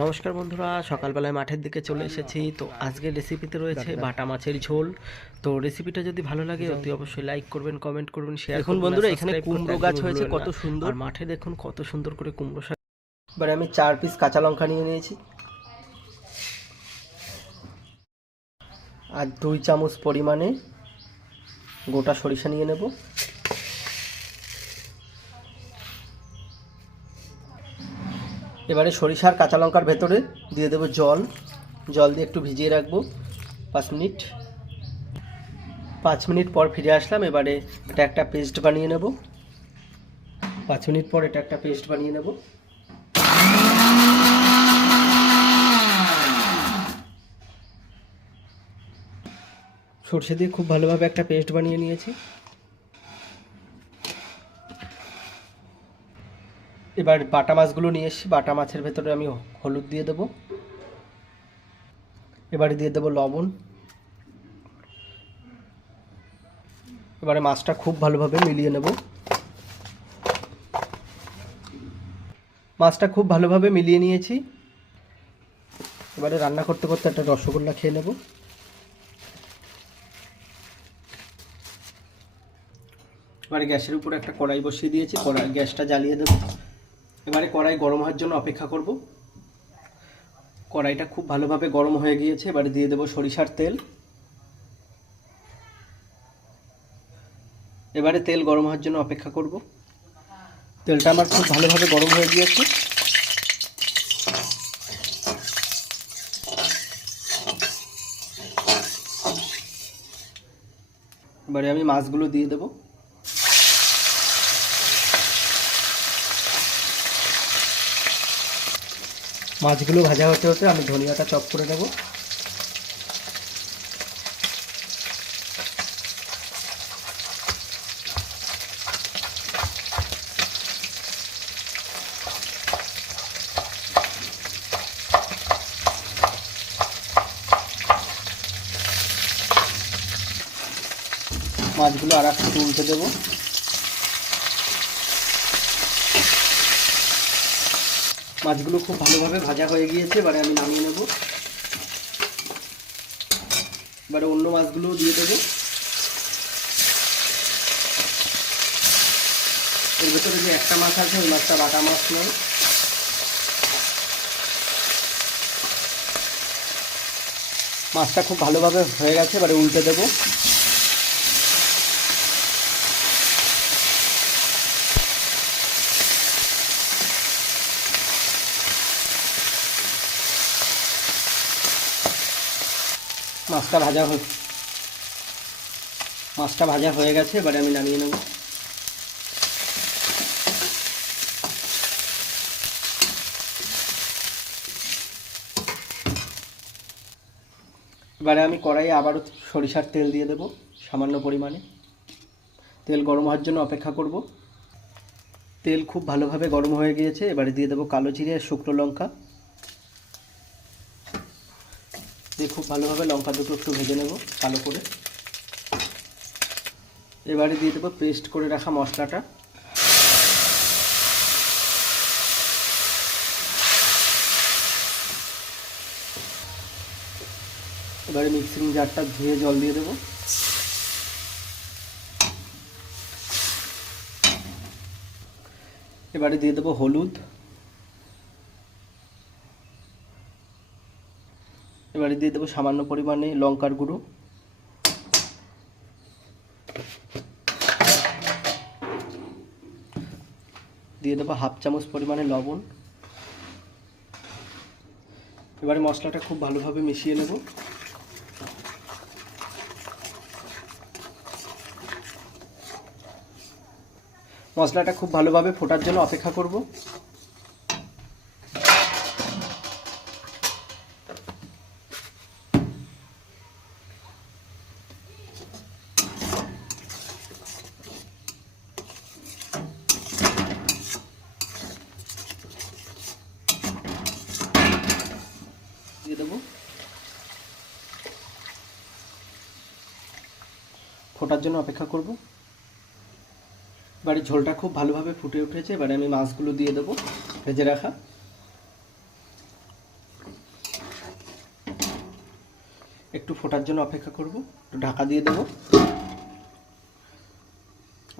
নমস্কার বন্ধুরা, সকালবেলায় মাঠের দিকে চলে এসেছি। তো আজকের রেসিপিতে রয়েছে বাটা মাছের ঝোল। তো রেসিপিটা যদি ভালো লাগে অতি অবশ্যই লাইক করবেন, কমেন্ট করবেন, শেয়ার করবেন। দেখুন বন্ধুরা, এখানে কুমড়ো গাছ হয়েছে কত সুন্দর, আর মাঠে দেখুন কত সুন্দর করে কুমড়ো শাক। এবারে আমি 4 পিস কাঁচা লঙ্কা নিয়ে নিয়েছি, আর 2 চামচ পরিমাণে গোটা সরিষা নিয়ে নেব। এবারে সরিষার কাঁচা লঙ্কার ভেতরে দিয়ে দেবো জল দিয়ে একটু ভিজিয়ে রাখবো 5 মিনিট। 5 মিনিট পর ফিরে আসলাম। এবারে এটা একটা পেস্ট বানিয়ে নেব। 5 মিনিট পর এটা একটা পেস্ট বানিয়ে নেব। সরষে দিয়ে খুব ভালোভাবে একটা পেস্ট বানিয়ে নিয়েছি। এবার বাটা মাছগুলো নিয়ে এসেছি। বাটা মাছের ভেতরে আমি হলুদ দিয়ে দেবো। এবারে দিয়ে দেবো লবণ। এবারে মাছটা খুব ভালোভাবে মিলিয়ে নেব। মাছটা খুব ভালোভাবে মিলিয়ে নিয়েছি। এবারে রান্না করতে করতে একটা রসগোল্লা খেয়ে নেব। এবারে গ্যাসের উপর একটা কড়াই বসিয়ে দিয়েছি, গ্যাসটা জ্বালিয়ে দেব। এবারে কড়াই গরম হওয়ার জন্য অপেক্ষা করব। কড়াইটা খুব ভালোভাবে গরম হয়ে গিয়েছে। এবারে দিয়ে দেব সরিষার তেল। এবারে তেল গরম হওয়ার জন্য অপেক্ষা করব। তেলটা আমার খুব ভালোভাবে গরম হয়ে গিয়েছে। এবারে আমি মাছগুলো দিয়ে দেব। মাছগুলো ভাজা হতে হতে আমি ধনিয়াটা চপ করে দেব। মাছগুলো আর একটু উল্টে দেবো। মাছগুলো খুব ভালোভাবে ভাজা হয়ে গিয়েছে। এবারে আমি নামিয়ে নেব। এবারে অন্য মাছগুলোও দিয়ে দেবো। এর ভেতরে যে একটা মাছ আছে ওই মাছটা বাটা মাছ নয়। মাছটা খুব ভালোভাবে হয়ে গেছে। এবারে উল্টে দেবো। মাছটা ভাজা হয়ে গেছে। এবারে আমি নামিয়ে নেব। এবারে আমি কড়াইয়ে আবারও সরিষার তেল দিয়ে দেব সামান্য পরিমাণে। তেল গরম হওয়ার জন্য অপেক্ষা করব। তেল খুব ভালোভাবে গরম হয়ে গিয়েছে। এবারে দিয়ে দেবো কালো জিরে আর শুকনো লঙ্কা দিয়ে খুব ভালোভাবে লঙ্কা দুটো একটু ভেজে নেব কালো করে। এবারে দিয়ে দেবো পেস্ট করে রাখা মশলাটা। এবারে মিক্সিং জারটা ধুয়ে জল দিয়ে দেবো। এবারে দিয়ে দেবো হলুদ। এবারে দিয়ে দেবো সামান্য পরিমাণে লঙ্কার গুঁড়ো। দিয়ে দেবো হাফ চামচ পরিমাণে লবণ। এবারে মশলাটা খুব ভালোভাবে মিশিয়ে নেব। মশলাটা খুব ভালোভাবে ফোটার জন্য অপেক্ষা করব। দিয়ে দেবো। ফোটার জন্য অপেক্ষা করব। এবারে ঝোলটা খুব ভালোভাবে ফুটে উঠেছে। এবারে আমি মাছগুলো দিয়ে দেবো ভেজে রাখা। একটু ফোটার জন্য অপেক্ষা করব। একটু ঢাকা দিয়ে দেবো,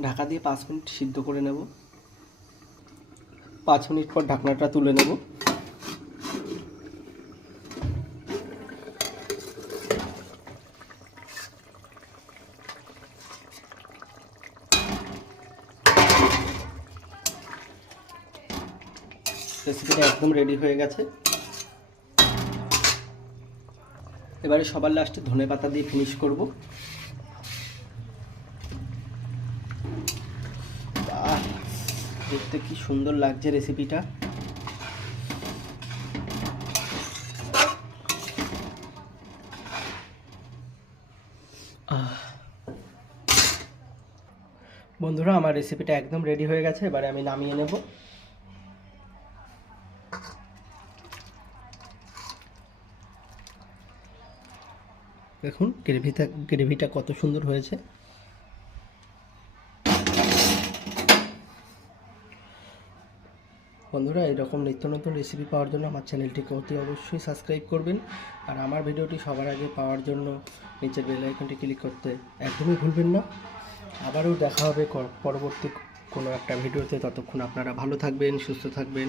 ঢাকা দিয়ে 5 মিনিট সিদ্ধ করে নেব। 5 মিনিট পর ঢাকনাটা তুলে নেব। রেসিপিটা একদম রেডি হয়ে গেছে। এবারে সবার লাস্টে ধনেপাতা দিয়ে ফিনিশ করব। দেখতে কি সুন্দর লাগছে রেসিপিটা। বন্ধুরা, আমার রেসিপিটা একদম রেডি হয়ে গেছে। এবারে আমি নামিয়ে নেব। দেখুন গ্রেভিটা কত সুন্দর হয়েছে। বন্ধুরা, এরকম নিত্য নতুন রেসিপি পাওয়ার জন্য আমার চ্যানেলটিকে অতি অবশ্যই সাবস্ক্রাইব করবেন। আর আমার ভিডিওটি সবার আগে পাওয়ার জন্য নিচের বেল আইকনটি ক্লিক করতে একদমই ভুলবেন না। আবারও দেখা হবে পরবর্তী কোনো একটা ভিডিওতে। ততক্ষণ আপনারা ভালো থাকবেন, সুস্থ থাকবেন।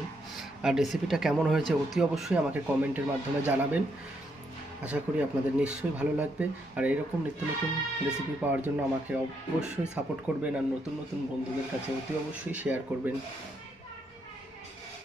আর রেসিপিটা কেমন হয়েছে অতি অবশ্যই আমাকে কমেন্টের মাধ্যমে জানাবেন। আশা করি আপনাদের নিশ্চয়ই ভালো লাগবে। আর এইরকম নিত্য নতুন রেসিপি পাওয়ার জন্য আমাকে অবশ্যই সাপোর্ট করবেন। আর নতুন নতুন বন্ধুদের কাছে অতি অবশ্যই শেয়ার করবেন।